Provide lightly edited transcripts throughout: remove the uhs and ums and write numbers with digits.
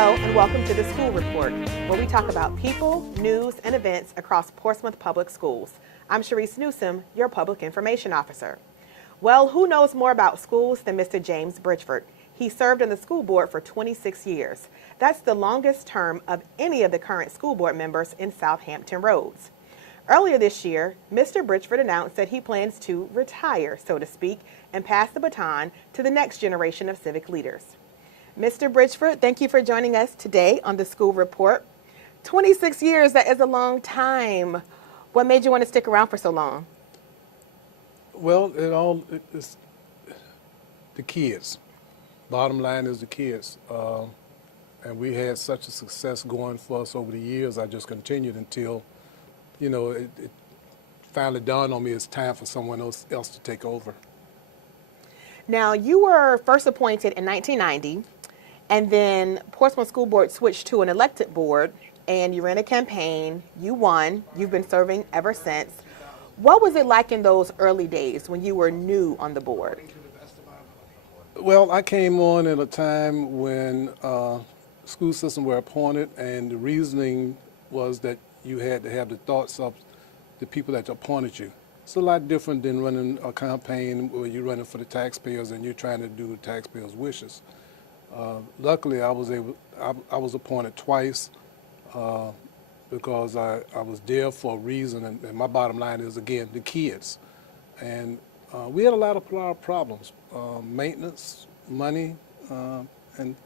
Hello and welcome to the School Report, where we talk about people, news, and events across Portsmouth Public Schools. I'm Sharice Newsom, your Public Information Officer. Well, who knows more about schools than Mr. James Bridgeford? He served on the school board for 26 years. That's the longest term of any of the current school board members in Southampton Roads. Earlier this year, Mr. Bridgeford announced that he plans to retire, so to speak, and pass the baton to the next generation of civic leaders. Mr. Bridgeford, thank you for joining us today on the School Report. 26 years, that is a long time. What made you want to stick around for so long? Well, it's the kids. Bottom line is the kids. And we had such a success going for us over the years. I just continued until, it finally dawned on me it's time for someone else to take over. Now, you were first appointed in 1990, and then Portsmouth School Board switched to an elected board, and you ran a campaign, you won, you've been serving ever since. What was it like in those early days when you were new on the board? Well, I came on at a time when school systems were appointed, and the reasoning was that you had to have the thoughts of the people that appointed you. It's a lot different than running a campaign where you're running for the taxpayers and you're trying to do the taxpayers' wishes. Luckily, I was appointed twice because I was there for a reason, and my bottom line is, again, the kids. And we had a lot of problems, maintenance, money, and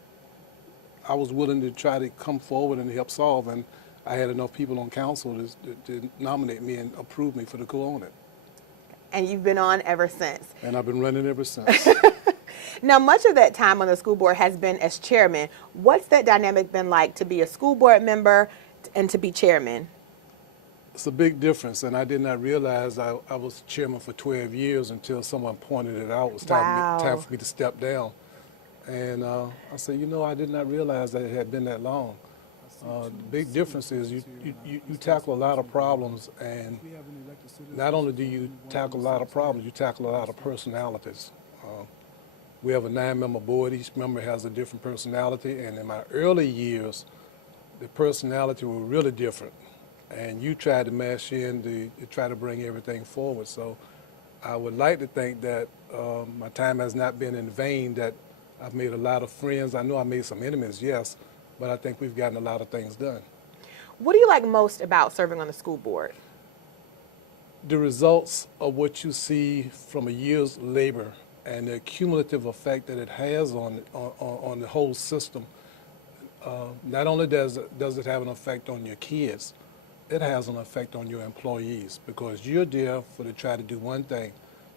I was willing to try to come forward and help solve, and I had enough people on council to nominate me and approve me for to go on it. And you've been on ever since. And I've been running ever since. Now, much of that time on the school board has been as chairman. What's that dynamic been like to be a school board member and to be chairman? It's a big difference, and I did not realize I was chairman for 12 years until someone pointed it out. It was time for me to step down. And I said, I did not realize that it had been that long. The big difference is you tackle a lot of problems, and not only do you tackle a lot of problems, you tackle a lot of personalities. We have a 9-member board. Each member has a different personality, and in my early years, the personality were really different, and you tried to mash in to try to bring everything forward. So I would like to think that my time has not been in vain, that I've made a lot of friends. I know I made some enemies, yes, but I think we've gotten a lot of things done. What do you like most about serving on the school board? The results of what you see from a year's labor and the cumulative effect that it has on the whole system. Not only does it have an effect on your kids, it has an effect on your employees, because you're there to try to do one thing,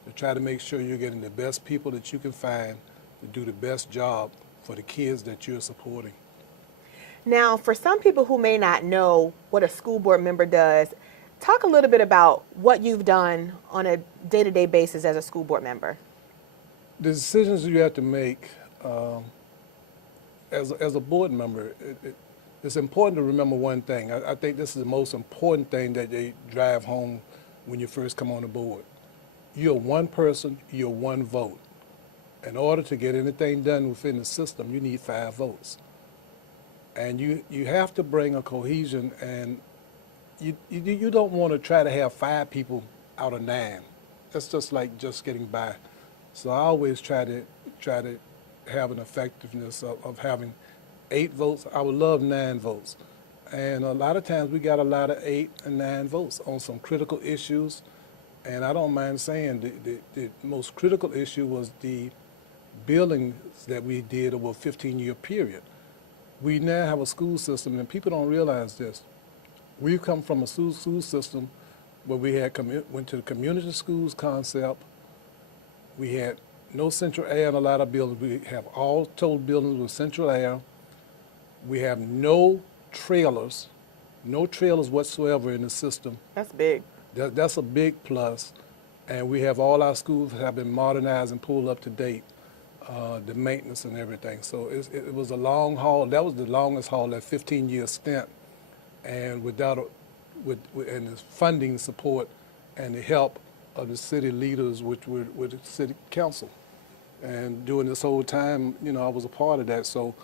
to try to make sure you're getting the best people that you can find to do the best job for the kids that you're supporting. Now, for some people who may not know what a school board member does, talk a little bit about what you've done on a day-to-day basis as a school board member. The decisions you have to make as a board member, it's important to remember one thing. I think this is the most important thing that they drive home when you first come on the board. You're one person, you're one vote. In order to get anything done within the system, you need 5 votes. And you have to bring a cohesion, and you don't want to try to have 5 people out of 9. That's just like just getting by. So I always try to have an effectiveness of having 8 votes. I would love 9 votes. And a lot of times we got a lot of 8 and 9 votes on some critical issues. And I don't mind saying the most critical issue was the buildings that we did over a 15-year period. We now have a school system, and people don't realize this. We've come from a school system where we went to the community schools concept. We had no central air in a lot of buildings. We have all total buildings with central air. We have no trailers whatsoever in the system. That's big. That's a big plus. And we have all our schools have been modernized and pulled up to date, the maintenance and everything. So it was a long haul. That was the longest haul, that 15-year stint. And with the funding support and the help of the city leaders, which were with the city council. And during this whole time, I was a part of that. So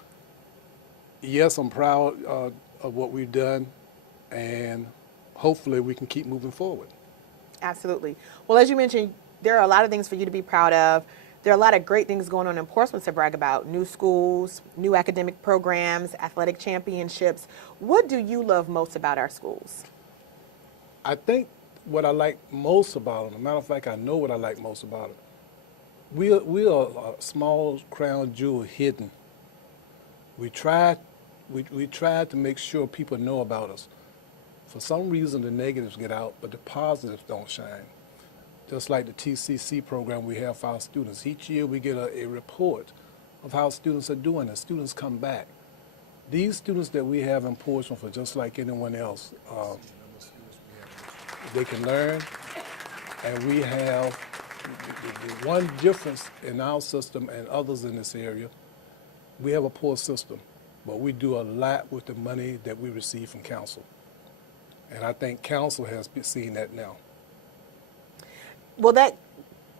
yes, I'm proud of what we've done, and hopefully we can keep moving forward. Absolutely. Well, as you mentioned, there are a lot of things for you to be proud of. There are a lot of great things going on in Portsmouth to brag about. New schools, new academic programs, athletic championships. What do you love most about our schools? I think what I like most about them, as a matter of fact, I know what I like most about it. We are a small crown jewel hidden. We try to make sure people know about us. For some reason, the negatives get out, but the positives don't shine. Just like the TCC program we have for our students. Each year we get a report of how students are doing, and students come back. These students that we have in Portsmouth are just like anyone else. They can learn, and we have the one difference in our system and others in this area. We have a poor system, but we do a lot with the money that we receive from council. And I think council has seen that now. Well, that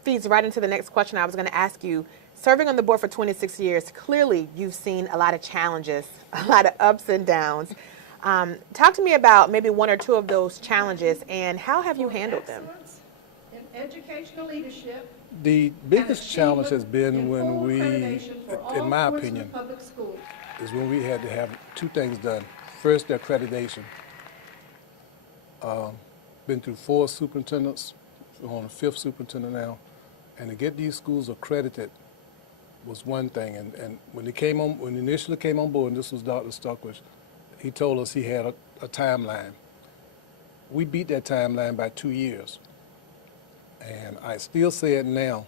feeds right into the next question I was going to ask you. Serving on the board for 26 years, clearly you've seen a lot of challenges, a lot of ups and downs. Talk to me about maybe one or two of those challenges, and how have you handled them? In educational leadership. The biggest challenge has been when we, in my opinion, is when we had to have two things done. First, the accreditation. Been through 4 superintendents, we're on the 5th superintendent now, and to get these schools accredited was one thing. And when they initially came on board, and this was Dr. Stuckwish, he told us he had a timeline. We beat that timeline by 2 years. And I still say it now.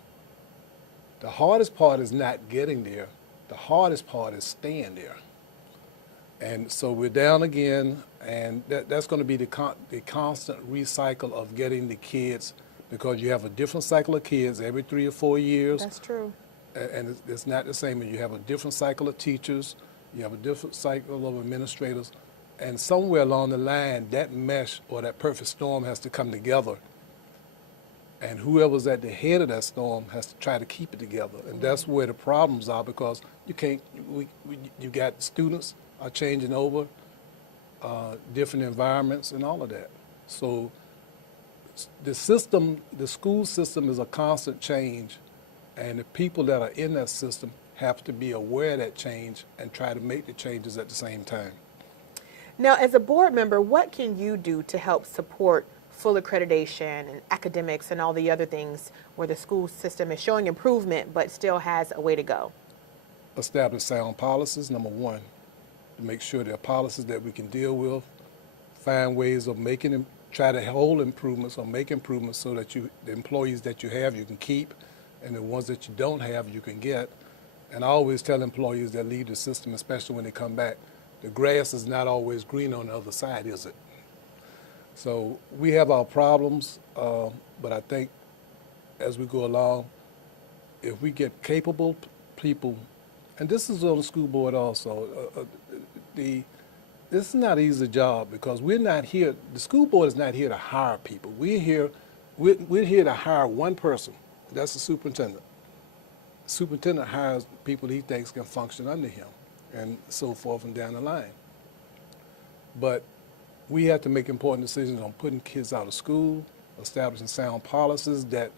The hardest part is not getting there. The hardest part is staying there. And so we're down again, and that's going to be the constant recycle of getting the kids, because you have a different cycle of kids every 3 or 4 years. That's true. And it's not the same. You have a different cycle of teachers, you have a different cycle of administrators, and somewhere along the line, that mesh or that perfect storm has to come together. And whoever's at the head of that storm has to try to keep it together. And that's where the problems are, because you can't, you got students are changing over, different environments and all of that. So the system, the school system is a constant change, and the people that are in that system have to be aware of that change and try to make the changes at the same time. Now, as a board member, what can you do to help support full accreditation and academics and all the other things where the school system is showing improvement but still has a way to go? Establish sound policies, number one, to make sure there are policies that we can deal with, find ways of making them, try to hold improvements or make improvements so that the employees that you have you can keep, and the ones that you don't have you can get. And I always tell employees that leave the system, especially when they come back, the grass is not always green on the other side, is it? So we have our problems, but I think as we go along, if we get capable people, and this is on the school board also, this is not an easy job, because we're not here, the school board is not here to hire people. We're here to hire one person. That's the superintendent. The superintendent hires people he thinks can function under him, and so forth and down the line. But we have to make important decisions on putting kids out of school, establishing sound policies to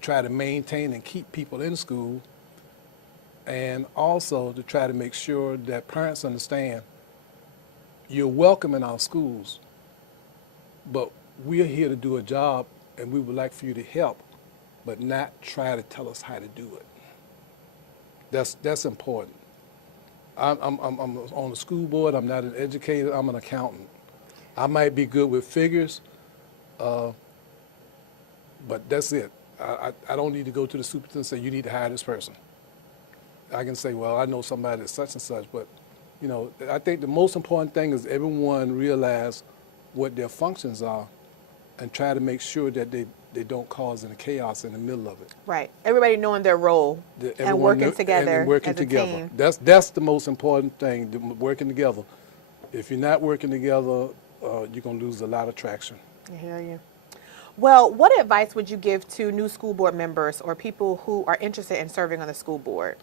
try to maintain and keep people in school, and also to try to make sure that parents understand you're welcome in our schools, but we're here to do a job, and we would like for you to help, but not try to tell us how to do it. That's important. I'm on the school board. I'm not an educator. I'm an accountant. I might be good with figures, but that's it. I don't need to go to the superintendent and say, you need to hire this person. I can say, well, I know somebody that's such and such, but you know, I think the most important thing is everyone realize what their functions are and try to make sure that they don't cause any chaos in the middle of it. Right. Everybody knowing their role and working together as a team. That's the most important thing, working together. If you're not working together, you're going to lose a lot of traction. I hear you. Well, what advice would you give to new school board members or people who are interested in serving on the school board?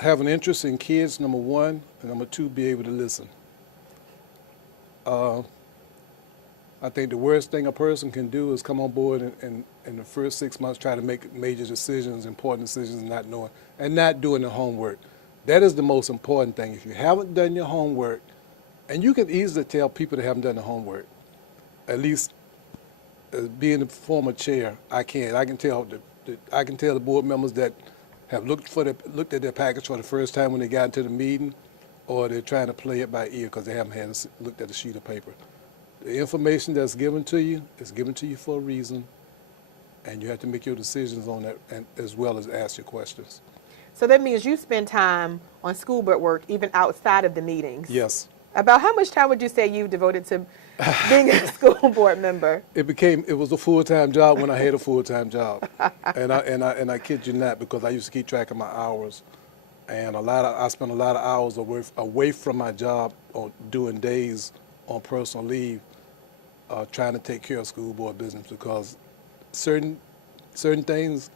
have an interest in kids, number one, and number two, be able to listen. I think the worst thing a person can do is come on board and in the first 6 months try to make major decisions, important decisions, and not doing the homework. That is the most important thing. If you haven't done your homework, and you can easily tell people that haven't done the homework, at least being the former chair, I can tell the board members that have looked at their package for the first time when they got into the meeting, or they're trying to play it by ear because they haven't looked at a sheet of paper. The information that's given to you is given to you for a reason, and you have to make your decisions on that, and as well as ask your questions. So that means you spend time on school board work even outside of the meetings. Yes. About how much time would you say you devoted to being a school board member? It was a full-time job when I had a full-time job, and I kid you not, because I used to keep track of my hours, and I spent a lot of hours away from my job on doing days on personal leave, trying to take care of school board business, because certain things,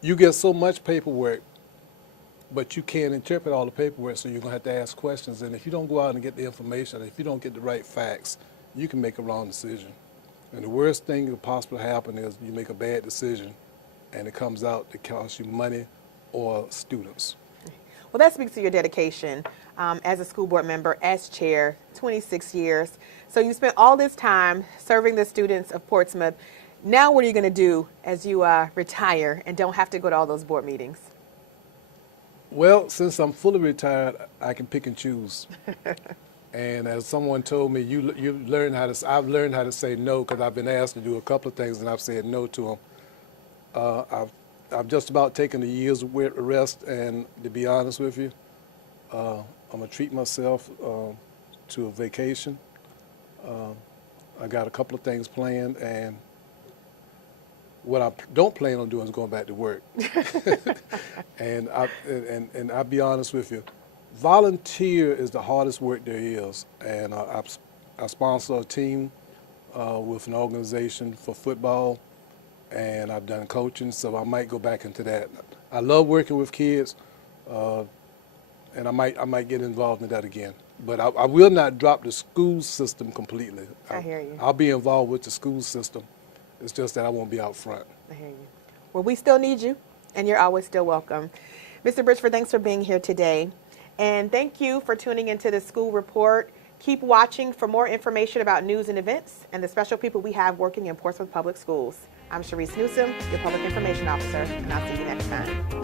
you get so much paperwork, but you can't interpret all the paperwork, so you're going to have to ask questions. And if you don't go out and get the information, if you don't get the right facts, you can make a wrong decision. And the worst thing that could possibly happen is you make a bad decision, and it comes out to cost you money or students. Well, that speaks to your dedication as a school board member, as chair, 26 years. So you spent all this time serving the students of Portsmouth. Now what are you going to do as you retire and don't have to go to all those board meetings? Well, since I'm fully retired, I can pick and choose. And as someone told me, I've learned how to say no, because I've been asked to do a couple of things and I've said no to them. I've just about taken a year's rest, and to be honest with you, I'm going to treat myself to a vacation. I got a couple of things planned, and what I don't plan on doing is going back to work. And I'll be honest with you, volunteer is the hardest work there is. And I sponsor a team with an organization for football, and I've done coaching, so I might go back into that. I love working with kids, and I might get involved in that again. But I will not drop the school system completely. I hear you. I'll be involved with the school system. It's just that I won't be out front. I hear you. Well, we still need you, and you're always still welcome. Mr. Bridgeford, thanks for being here today. And thank you for tuning into the School Report. Keep watching for more information about news and events and the special people we have working in Portsmouth Public Schools. I'm Sharice Newsom, your Public Information Officer, and I'll see you next time.